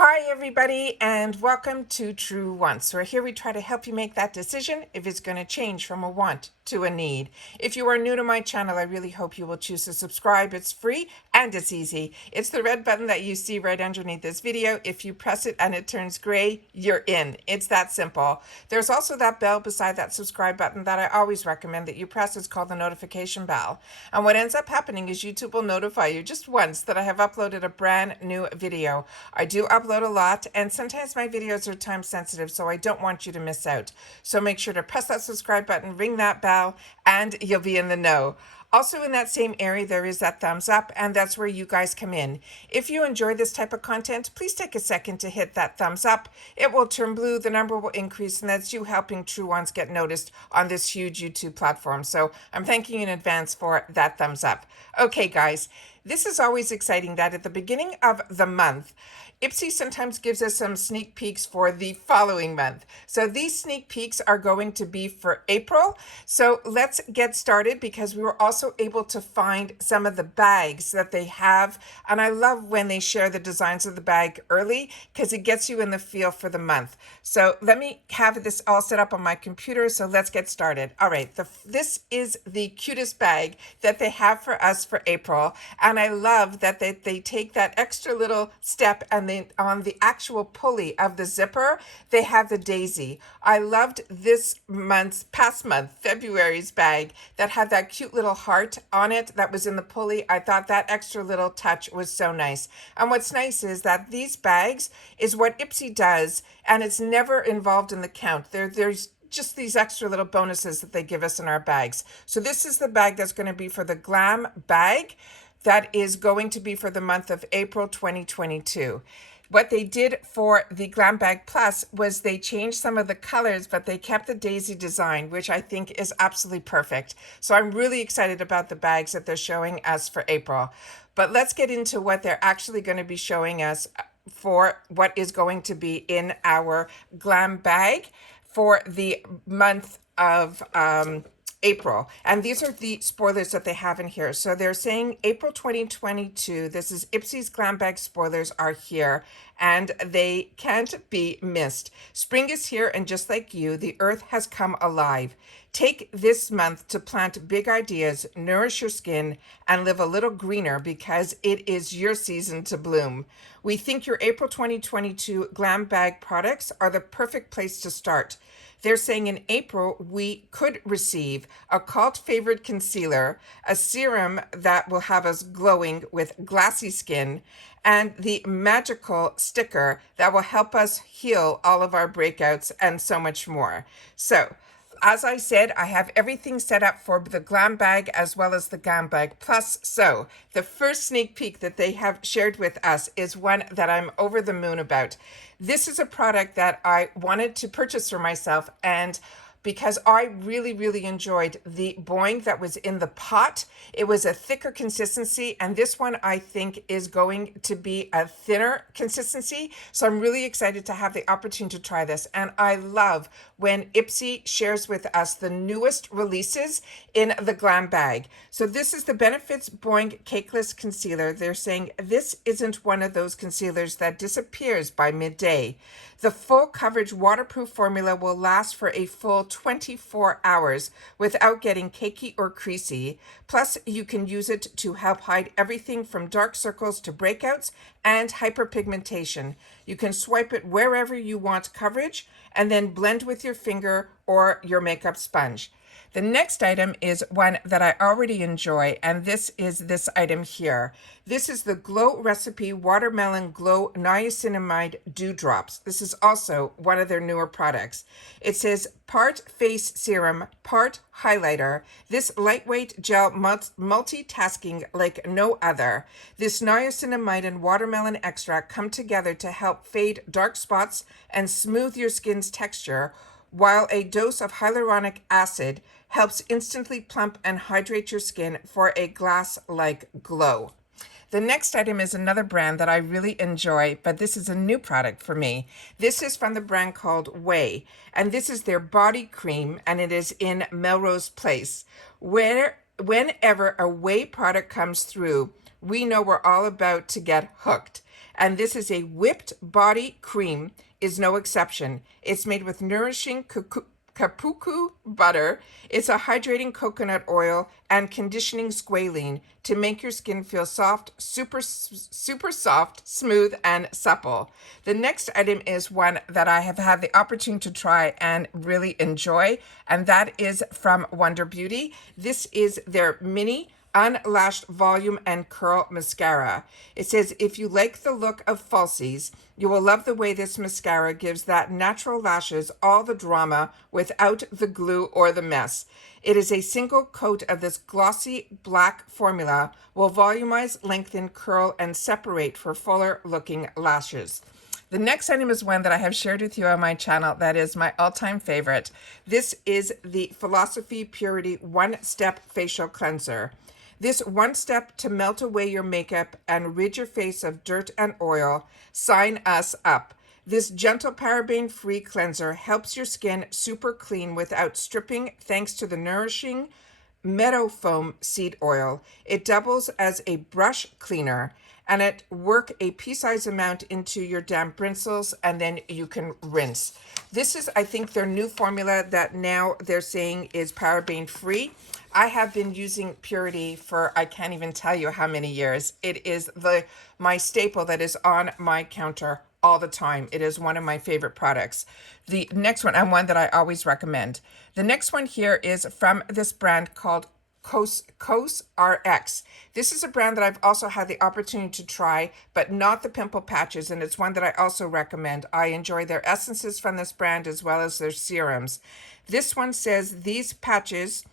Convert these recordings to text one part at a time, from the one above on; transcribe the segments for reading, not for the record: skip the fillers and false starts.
Hi everybody and welcome to True Wants, where here we try to help you make that decision if it's going to change from a want to a need. If you are new to my channel, I really hope you will choose to subscribe. It's free and it's easy. It's the red button that you see right underneath this video. If you press it and it turns gray, you're in. It's that simple. There's also that bell beside that subscribe button that I always recommend that you press. It's called the notification bell. And what ends up happening is YouTube will notify you just once that I have uploaded a brand new video. I do upload a lot, and sometimes my videos are time sensitive, so I don't want you to miss out. So make sure to press that subscribe button, ring that bell, and you'll be in the know. Also in that same area, there is that thumbs up, and that's where you guys come in. If you enjoy this type of content, please take a second to hit that thumbs up. It will turn blue, the number will increase, and that's you helping True Ones get noticed on this huge YouTube platform. So I'm thanking you in advance for that thumbs up. Okay, guys, this is always exciting that at the beginning of the month, IPSY sometimes gives us some sneak peeks for the following month. So these sneak peeks are going to be for April. So let's get started because we were also able to find some of the bags that they have. And I love when they share the designs of the bag early because it gets you in the feel for the month. So let me have this all set up on my computer. So let's get started. All right, this is the cutest bag that they have for us for April. And I love that they take that extra little step and on the actual pulley of the zipper, they have the daisy. I loved this past month, February's bag that had that cute little heart on it that was in the pulley. I thought that extra little touch was so nice. And what's nice is that these bags is what IPSY does, and it's never involved in the count. There's just these extra little bonuses that they give us in our bags. So this is the bag that's going to be for the Glam Bag. That is going to be for the month of April 2022. What they did for the Glam Bag Plus was they changed some of the colors, but they kept the daisy design, which I think is absolutely perfect. So I'm really excited about the bags that they're showing us for April. But let's get into what they're actually going to be showing us for what is going to be in our Glam Bag for the month of April. And these are the spoilers that they have in here. So they're saying April 2022. This is IPSY's Glam Bag spoilers are here and they can't be missed. Spring is here, and just like you, the earth has come alive. Take this month to plant big ideas, nourish your skin, and live a little greener because it is your season to bloom. We think your April 2022 Glam Bag products are the perfect place to start. They're saying in April, we could receive a cult favorite concealer, a serum that will have us glowing with glassy skin, and the magical sticker that will help us heal all of our breakouts and so much more. So, as I said, I have everything set up for the Glam Bag as well as the Glam Bag Plus. So the first sneak peek that they have shared with us is one that I'm over the moon about. This is a product that I wanted to purchase for myself, and because I really, really enjoyed the Boing that was in the pot. It was a thicker consistency, and this one I think is going to be a thinner consistency. So I'm really excited to have the opportunity to try this. And I love when IPSY shares with us the newest releases in the Glam Bag. So this is the Benefits Boing Cakeless Concealer. They're saying this isn't one of those concealers that disappears by midday. The full coverage waterproof formula will last for a full 24 hours without getting cakey or creasy. Plus, you can use it to help hide everything from dark circles to breakouts and hyperpigmentation. You can swipe it wherever you want coverage and then blend with your finger or your makeup sponge. The next item is one that I already enjoy, and this is this item here. This is the Glow Recipe Watermelon Glow Niacinamide Dewdrops. This is also one of their newer products. It says part face serum, part highlighter. This lightweight gel multitasking like no other. This niacinamide and watermelon extract come together to help fade dark spots and smooth your skin's texture, while a dose of hyaluronic acid helps instantly plump and hydrate your skin for a glass-like glow. The next item is another brand that I really enjoy, but this is a new product for me. This is from the brand called Whey, and this is their body cream, and it is in Melrose Place. Whenever a Whey product comes through, we know we're all about to get hooked. And this is a whipped body cream, is no exception. It's made with nourishing kapuku butter. It's a hydrating coconut oil and conditioning squalene to make your skin feel soft, super soft, smooth, and supple. The next item is one that I have had the opportunity to try and really enjoy, and that is from WonderBeauty. This is their mini unlashed volume and curl mascara. It says, if you like the look of falsies, you will love the way this mascara gives that natural lashes all the drama without the glue or the mess. It is a single coat of this glossy black formula, will volumize, lengthen, curl, and separate for fuller looking lashes. The next item is one that I have shared with you on my channel that is my all-time favorite. This is the Philosphy Purity One Step Facial Cleanser. This one step to melt away your makeup and rid your face of dirt and oil. Sign us up. This gentle paraben-free cleanser helps your skin super clean without stripping thanks to the nourishing meadow foam seed oil. It doubles as a brush cleaner, and it work a pea-sized amount into your damp bristles, and then you can rinse. This is, I think, their new formula that now they're saying is paraben-free. I have been using Purity for, I can't even tell you how many years. It is my staple that is on my counter all the time. It is one of my favorite products. The next one, and one that I always recommend. The next one here is from this brand called corsrx. This is a brand that I've also had the opportunity to try, but not the pimple patches, and it's one that I also recommend. I enjoy their essences from this brand as well as their serums. This one says these patches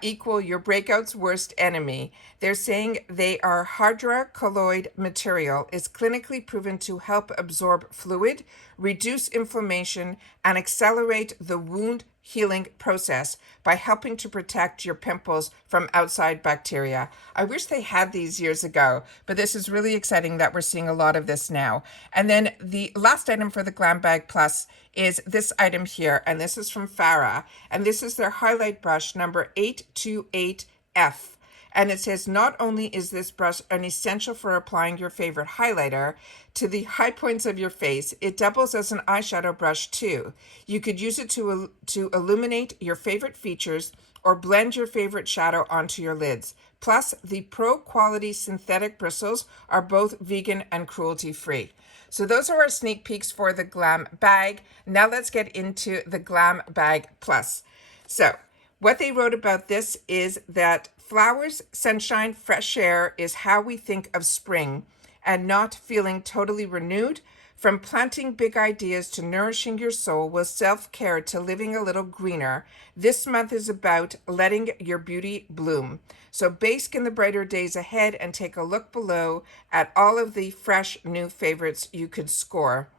equal your breakout's worst enemy. They're saying they are hydrocolloid material, is clinically proven to help absorb fluid, reduce inflammation, and accelerate the wound healing process by helping to protect your pimples from outside bacteria. I wish they had these years ago, but this is really exciting that we're seeing a lot of this now. And then the last item for the Glam Bag Plus is this item here, and this is from Farah, and this is their highlight brush number 828F. And it says, not only is this brush an essential for applying your favorite highlighter to the high points of your face, it doubles as an eyeshadow brush too. You could use it to illuminate your favorite features or blend your favorite shadow onto your lids. Plus, the pro quality synthetic bristles are both vegan and cruelty free. So those are our sneak peeks for the Glam Bag. Now let's get into the Glam Bag Plus. So what they wrote about this is that flowers, sunshine, fresh air is how we think of spring, and not feeling totally renewed. From planting big ideas to nourishing your soul with self-care to living a little greener, this month is about letting your beauty bloom. So bask in the brighter days ahead and take a look below at all of the fresh new favorites you could score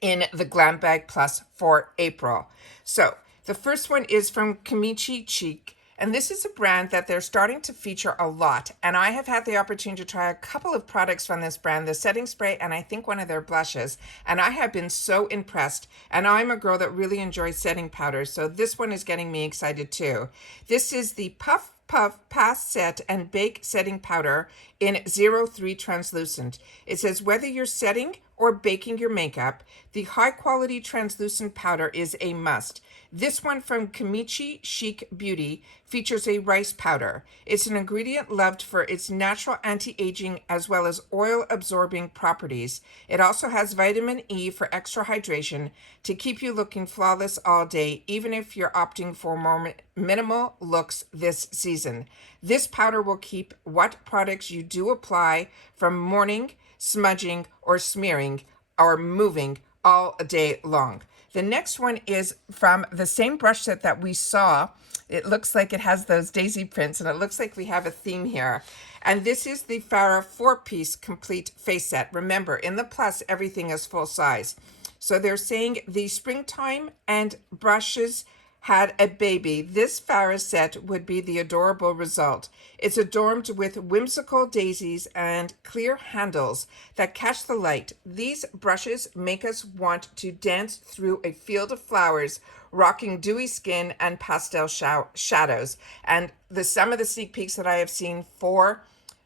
in the Glam Bag Plus for April. So the first one is from Kamichi Cheek. And this is a brand that they're starting to feature a lot. And I have had the opportunity to try a couple of products from this brand, the setting spray, and I think one of their blushes. And I have been so impressed. And I'm a girl that really enjoys setting powders. So this one is getting me excited too. This is the Puff Pass Set and Bake Setting Powder in 03 Translucent. It says whether you're setting or baking your makeup, the high quality translucent powder is a must. This one from Kamichi Cheek Beauty features a rice powder. It's an ingredient loved for its natural anti-aging as well as oil-absorbing properties. It also has vitamin E for extra hydration to keep you looking flawless all day, even if you're opting for more minimal looks this season. This powder will keep what products you do apply from morning, smudging, or smearing, or moving all day long. The next one is from the same brush set that we saw. It looks like it has those daisy prints, and it looks like we have a theme here. And this is the Farah 4-piece complete face set. Remember, in the Plus, everything is full size. So they're saying the springtime and brushes had a baby, this Farah set would be the adorable result. It's adorned with whimsical daisies and clear handles that catch the light. These brushes make us want to dance through a field of flowers, rocking dewy skin and pastel shadows. And some of the sneak peeks that I have seen for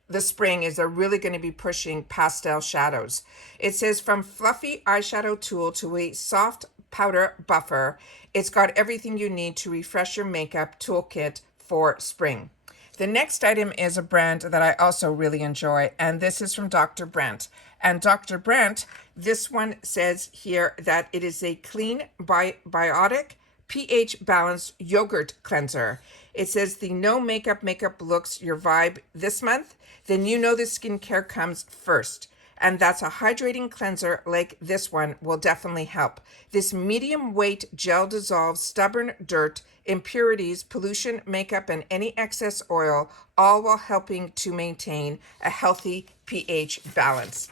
the spring is they're really going to be pushing pastel shadows. It says from fluffy eyeshadow tool to a soft powder buffer, it's got everything you need to refresh your makeup toolkit for spring. The next item is a brand that I also really enjoy, and this is from Dr. Brandt. And Dr. Brandt, this one says here that it is a clean, biotic, pH balanced yogurt cleanser. It says the no makeup looks your vibe this month, then you know the skincare comes first. And that's a hydrating cleanser like this one will definitely help. This medium weight gel dissolves stubborn dirt, impurities, pollution, makeup, and any excess oil, all while helping to maintain a healthy pH balance.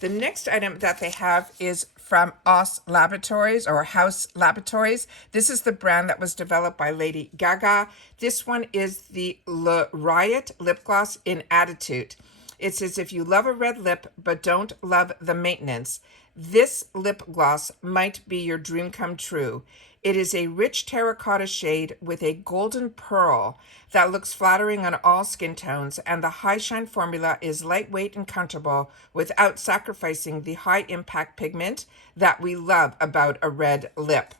The next item that they have is from haus Laboratories or Haus Laboratories. This is the brand that was developed by Lady Gaga. This one is the Riot lip gloss in Attitude. It says if you love a red lip but don't love the maintenance, this lip gloss might be your dream come true. It is a rich terracotta shade with a golden pearl that looks flattering on all skin tones, and the high shine formula is lightweight and comfortable without sacrificing the high impact pigment that we love about a red lip.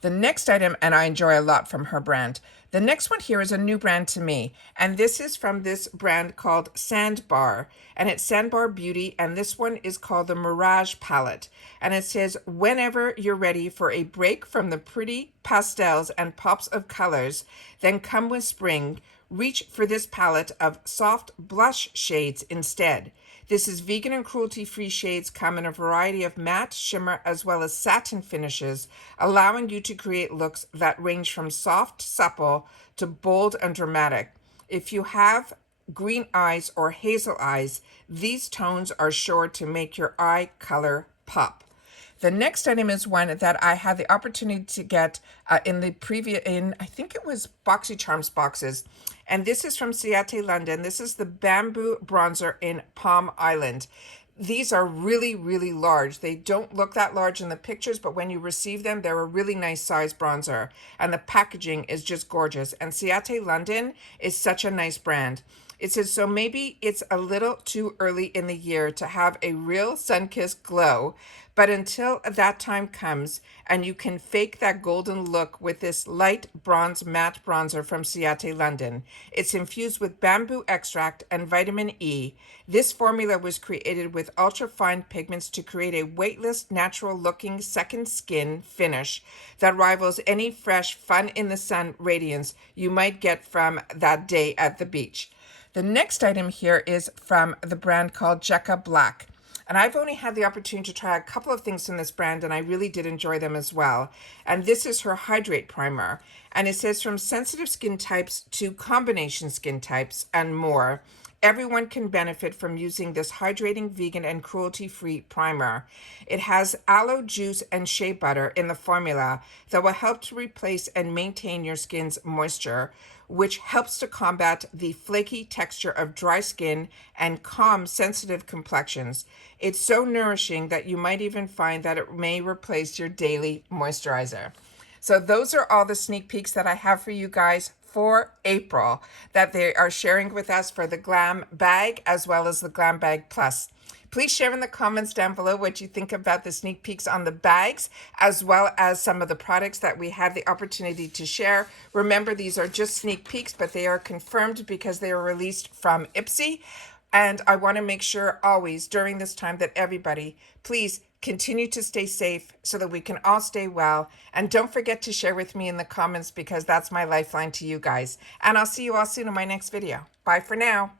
The next item, and I enjoy a lot from her brand. The next one here is a new brand to me, and this is from this brand called Sandbar, and it's Sandbar Beauty, and this one is called the Mirage palette. And it says, whenever you're ready for a break from the pretty pastels and pops of colors, then come with spring, reach for this palette of soft blush shades instead. This is vegan and cruelty-free shades come in a variety of matte, shimmer, as well as satin finishes, allowing you to create looks that range from soft, supple to bold and dramatic. If you have green eyes or hazel eyes, these tones are sure to make your eye color pop. The next item is one that I had the opportunity to get in I think it was BoxyCharms boxes. And this is from Ciate, London. This is the Bamboo Bronzer in Palm Island. These are really, really large. They don't look that large in the pictures, but when you receive them, they're a really nice size bronzer. And the packaging is just gorgeous. And Ciate, London is such a nice brand. It says, so maybe it's a little too early in the year to have a real sun-kissed glow, but until that time comes and you can fake that golden look with this light bronze matte bronzer from Ciate, London. It's infused with bamboo extract and vitamin E. This formula was created with ultra-fine pigments to create a weightless, natural-looking second skin finish that rivals any fresh, fun-in-the-sun radiance you might get from that day at the beach. The next item here is from the brand called Jecca Blac. And I've only had the opportunity to try a couple of things from this brand, and I really did enjoy them as well. And this is her Hydrate Primer. And it says from sensitive skin types to combination skin types and more, everyone can benefit from using this hydrating, vegan, and cruelty-free primer. It has aloe juice and shea butter in the formula that will help to replace and maintain your skin's moisture, which helps to combat the flaky texture of dry skin and calm sensitive complexions. It's so nourishing that you might even find that it may replace your daily moisturizer. So those are all the sneak peeks that I have for you guys for April that they are sharing with us for the Glam Bag as well as the Glam Bag Plus. Please share in the comments down below what you think about the sneak peeks on the bags, as well as some of the products that we had the opportunity to share. Remember, these are just sneak peeks, but they are confirmed because they are released from IPSY. And I want to make sure always during this time that everybody, please continue to stay safe so that we can all stay well. And don't forget to share with me in the comments because that's my lifeline to you guys. And I'll see you all soon in my next video. Bye for now.